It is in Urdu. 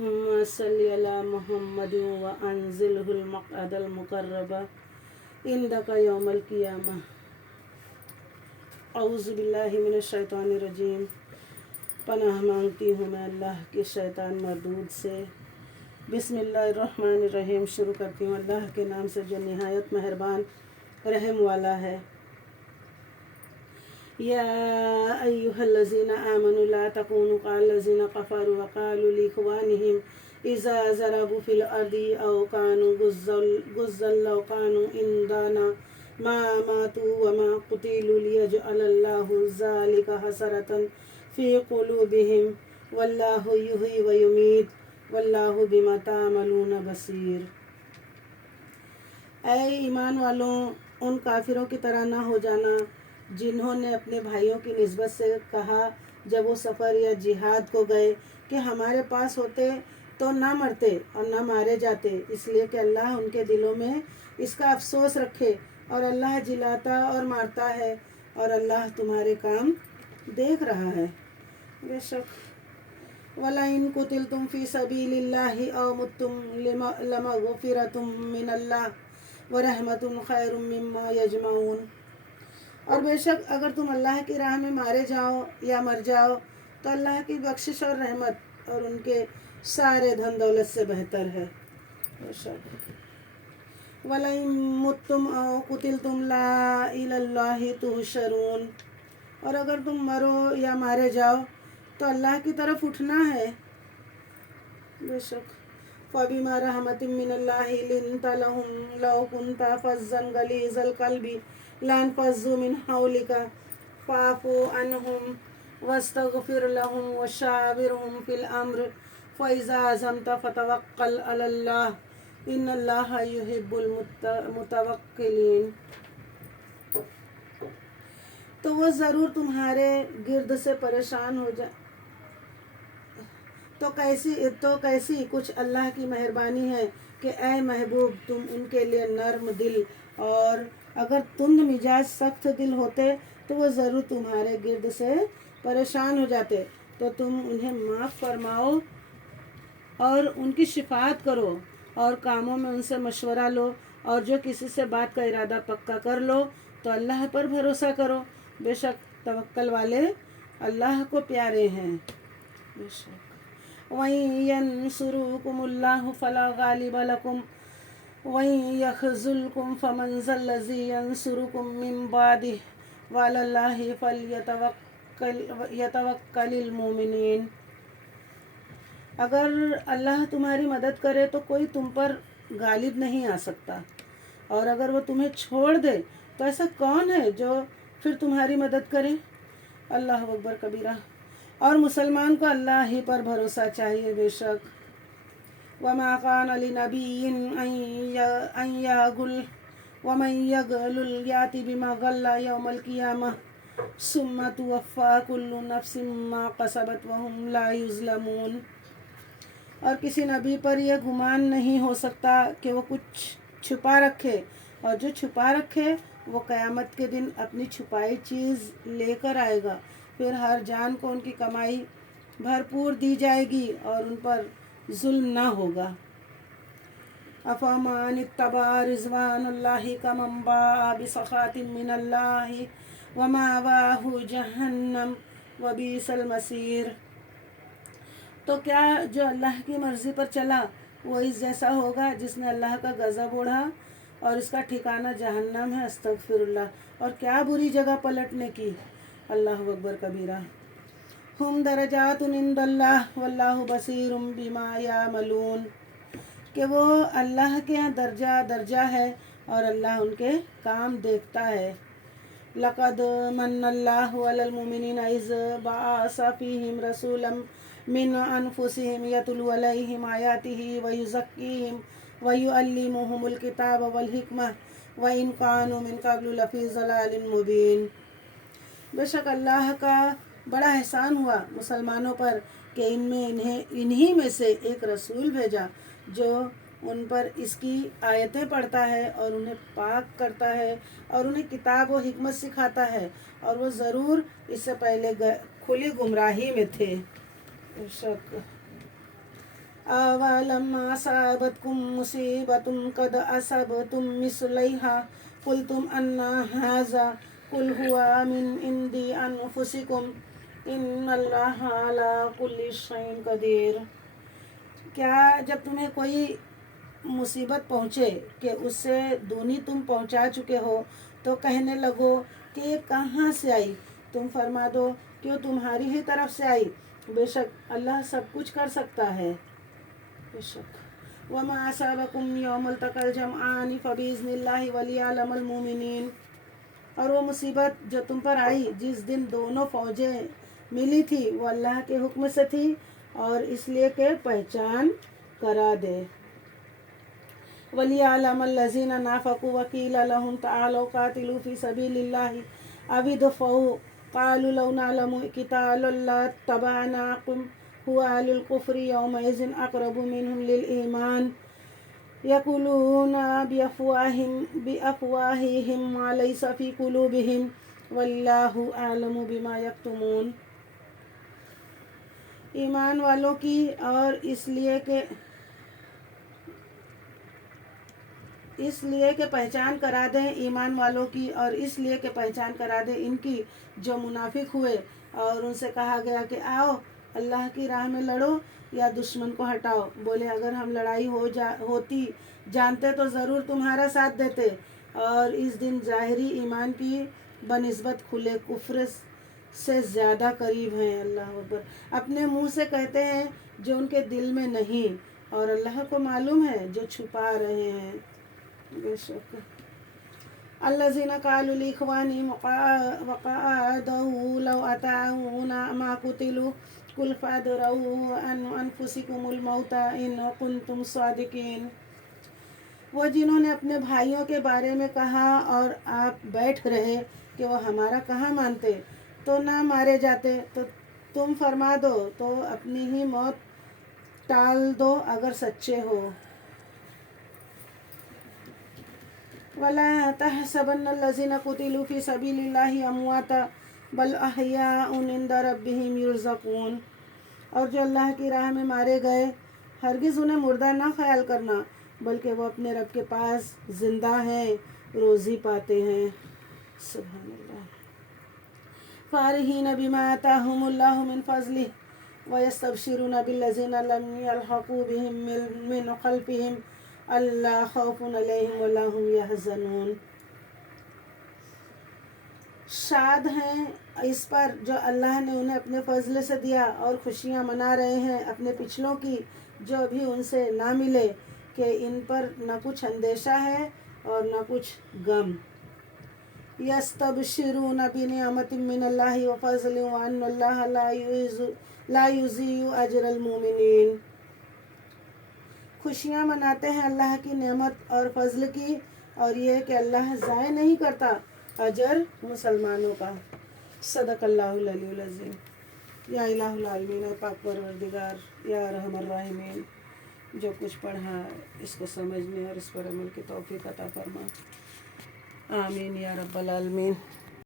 اللهم صل على محمد وأنزله المقعد المقرب عندك يوم القيامة. اعوذ باللہ من الشیطان الرجیم. پناہ مانگتی ہوں میں اللہ کے شیطان مردود سے. بسم اللہ الرحمن الرحیم. شروع کرتی ہوں اللہ کے نام سے جو نہایت مہربان رحم والا ہے. یا ایھا الذین آمنوا لا تکونوا کالذین کفروا وقالوا لاخوانهم اذا ضربوا فی الارض او كانوا غزا لو كانوا عندنا ما ماتوا وما قتلوا لیجعل اللہ ذلک حسرة فی قلوبهم واللہ یحیی ویمیت واللہ بما تعملون بصیر. اے ایمان والوں، ان کافروں کی طرح نہ ہو جانا جنہوں نے اپنے بھائیوں کی نسبت سے کہا جب وہ سفر یا جہاد کو گئے کہ ہمارے پاس ہوتے تو نہ مرتے اور نہ مارے جاتے، اس لیے کہ اللہ ان کے دلوں میں اس کا افسوس رکھے، اور اللہ جلاتا اور مارتا ہے اور اللہ تمہارے کام دیکھ رہا ہے. بے شک وَلَئِن قُتِلْتُمْ فِي سَبِيلِ اللَّهِ أَوْ مُتُّمْ لَمَغْفِرَةٌ مِّنَ اللَّهِ وَرَحْمَةٌ خَيْرٌ مِّمَّا يَجْمَعُونَ. اور بے شک اگر تم اللہ کی راہ میں مارے جاؤ یا مر جاؤ تو اللہ کی بخشش اور رحمت اور ان کے سارے دھن دولت سے بہتر ہے. بے شک وَلَئِن مُتُّمْ أَوْ قُتِلْتُمْ لَا إِلَى اللَّهِ تُحْشَرُونَ. اور اگر تم مرو یا مارے جاؤ تو اللہ کی طرف اٹھنا ہے. بے شک فَبِمَا رَحْمَةٍ مِّنَ اللَّهِ لِنتَ لَهُمْ لَوْ كُنتَ فَظًّا غَلِيظَ الْقَلْبِ لانفضوا من حولك فاعف عنهم واستغفر لهم وشاورهم في الأمر فإذا عزمت فتوكل على الله إن الله يحب المتوكلين. تو وہ ضرور تمہارے گرد سے پریشان ہو جائے تو کیسی کچھ اللہ کی مہربانی ہے کہ اے محبوب تم ان کے لیے نرم دل، اور اگر تند مزاج سخت دل ہوتے تو وہ ضرور تمہارے گرد سے پریشان ہو جاتے. تو تم انہیں معاف فرماؤ اور ان کی شفاعت کرو اور کاموں میں ان سے مشورہ لو، اور جو کسی سے بات کا ارادہ پکا کر لو تو اللہ پر بھروسہ کرو. بے شک توکل والے اللہ کو پیارے ہیں. بے شک وَإِن يَنْصُرْكُمُ اللَّهُ فَلَا غَالِبَ لَكُمْ وَإِن يَخْذُلْكُمْ فَمَنْ ذَا الَّذِي يَنْصُرُكُمْ مِنْ بَعْدِهِ وَعَلَى اللَّهِ فَلْيَتَوَكَّلِ الْمُؤْمِنُونَ. اگر اللہ تمہاری مدد کرے تو کوئی تم پر غالب نہیں آ سکتا، اور اگر وہ تمہیں چھوڑ دے تو ایسا کون ہے جو پھر تمہاری مدد کرے. اللہ اکبر کبیرہ. اور مسلمان کو اللہ ہی پر بھروسہ چاہیے. بے شک وَمَا كَانَ لِنَبِيٍّ أَن يَغُلَّ وَمَن يَغْلُلْ يَأْتِ بِمَا غَلَّ يَوْمَ الْقِيَامَةِ ثُمَّ تُوَفَّىٰ كُلُّ نَفْسٍ مَّا كَسَبَتْ وَهُمْ لَا يُظْلَمُونَ. اور کسی نبی پر یہ گمان نہیں ہو سکتا کہ وہ کچھ چھپا رکھے، اور جو چھپا رکھے وہ قیامت کے دن اپنی چھپائی چیز لے کر آئے گا. پھر ہر جان کو ان کی کمائی بھرپور دی جائے گی اور ان پر ظلم نہ ہوگا. أَفَمَنِ اتَّبَعَ رِضْوَانَ اللَّهِ كَمَن بَاءَ بِسَخَطٍ مِّنَ اللَّهِ وَمَأْوَاهُ جَهَنَّمُ وَبِئْسَ الْمَصِيرُ. تو کیا جو اللہ کی مرضی پر چلا وہ اس جیسا ہوگا جس نے اللہ کا غضب اوڑھا، اور اس کا ٹھکانہ جہنم ہے. استغفر اللہ. اور کیا بری جگہ پلٹنے کی. اللہ اکبر کبیرہ. ہم درجات عند اللہ واللہ بصیر بما یعملون. کہ وہ اللہ کے یہاں درجہ درجہ ہے اور اللہ ان کے کام دیکھتا ہے. لقد من اللہ علی المؤمنین اذ بعث فیہم رسولا من انفسہم یتلو علیہم آیاتہ ویزکیہم ویعلمہم الکتاب والحکمہ وإن كانوا من قبل لفی ضلال مبین. بے شک اللہ کا بڑا احسان ہوا مسلمانوں پر کہ انہی میں سے ایک رسول بھیجا جو ان پر اس کی آیتیں پڑھتا ہے اور انہیں پاک کرتا ہے اور انہیں کتاب و حکمت سکھاتا ہے، اور وہ ضرور اس سے پہلے کھلی گمراہی میں تھے. بے شک أولما أصابتكم مصيبة قد أصبتم مثليها قلتم أن هذا قل هو من عند أنفسكم إن الله على كل شيء قدير۔ کیا جب تمہیں کوئی مصیبت پہنچے کہ اس سے دونی تم پہنچا چکے ہو تو کہنے لگو کہ یہ کہاں سے آئی؟ تم فرما دو کہ وہ تمہاری ہی طرف سے آئی، بے شک اللہ سب کچھ کر سکتا ہے۔ بے شک وَمَا أَصَابَكُمْ يَوْمَ الْتَقَى الْجَمْعَانِ فَبِإِذْنِ اللَّهِ وَلِيَعْلَمَ الْمُؤْمِنِينَ، اور وہ مصیبت جو تم پر آئی جس دن دونوں فوجیں ملی تھی وہ اللہ کے حکم سے تھی اور اس لیے کہ پہچان کرا دے۔ وَلِيَعْلَمَ الَّذِينَ نَافَقُوا وَقِيلَ لَهُمْ تَعَالَوْا قَاتِلُوا فِي سَبِيلِ اللَّهِ أَوِ ادْفَعُوا قَالُوا لَوْ نَعْلَمُ قِتَالًا لَاتَّبَعْنَاكُمْ هُوَ أَهْلُ الْكُفْرِ يَوْمَئِذٍ أَقْرَبُ مِنْهُمْ لِلْإِيمَانِ يَقُولُونَ بِأَفْوَاهِهِمْ مَا لَيْسَ فِي قُلُوبِهِمْ وَاللَّهُ أَعْلَمُ بِمَا يَكْتُمُونَ۔ ایمان والوں کی اور اس لیے کہ پہچان کرا دیں، ایمان والوں کی اور اس لیے کہ پہچان کرا دیں ان کی جو منافق ہوئے، اور ان سے کہا گیا کہ آؤ اللہ کی راہ میں لڑو یا دشمن کو ہٹاؤ۔ بولے اگر ہم لڑائی ہوتی جانتے تو ضرور تمہارا ساتھ دیتے، اور اس دن ظاہری ایمان کی بنسبت کھلے کفر سے زیادہ قریب ہیں۔ اللہ اکبر۔ اپنے منہ سے کہتے ہیں جو ان کے دل میں نہیں، اور اللہ کو معلوم ہے جو چھپا رہے ہیں۔ بے شک الذین قالوا لإخوانهم وقعدوا لو أطاعونا ما قتلوا قل فادرؤوا عن أنفسكم الموت إن كنتم صادقین، وہ جنہوں نے اپنے بھائیوں کے بارے میں کہا اور آپ بیٹھ رہے کہ وہ ہمارا کہاں مانتے تو نہ مارے جاتے، تو تم فرما دو تو اپنی ہی موت ٹال دو اگر سچے ہو۔ وَلَا تَحْسَبَنَّ الَّذِينَ قُتِلُوا فِي سَبِيلِ اللَّهِ أَمْوَاتًا بَلْ أَحْيَاءٌ عِندَ رَبِّهِمْ يُرْزَقُونَ، اور جو اللہ کی راہ میں مارے گئے ہرگز انہیں مردہ نہ خیال کرنا، بلکہ وہ اپنے رب کے پاس زندہ ہیں، روزی پاتے ہیں۔ سبحان اللہ۔ فَارِحِينَ بِمَا آتَاهُمُ اللَّهُ مِنْ فَضْلِهِ وَيَسْتَبْشِرُونَ بِالَّذِينَ لَمْ يَلْحَقُوا بِهِم مِّنْ خَلْفِهِمْ أَلَّا خَوْفٌ عَلَيْهِمْ وَلَا هُمْ يَحْزَنُونَ۔ شاد ہیں اس پر جو اللہ نے انہیں اپنے فضل سے دیا، اور خوشیاں منا رہے ہیں اپنے پچھلوں کی جو ابھی ان سے نہ ملے، کہ ان پر نہ کچھ اندیشہ ہے اور نہ کچھ غم۔ يَسْتَبْشِرُونَ بِنِعْمَةٍ مِّنَ اللَّهِ وَفَضْلٍ وَأَنَّ اللَّهَ لَا يُضِيعُ أَجْرَ الْمُؤْمِنِينَ، خوشیاں مناتے ہیں اللہ کی نعمت اور فضل کی، اور یہ کہ اللہ ضائع نہیں کرتا اجر مسلمانوں کا۔ صدق اللہ العلی العظیم۔ یا الہ العالمین، پاک پروردگار، یا ارحم الراحمین، جو کچھ پڑھا اس کو سمجھنے اور اس پر عمل کی توفیق عطا فرما۔ آمین یا رب العالمین۔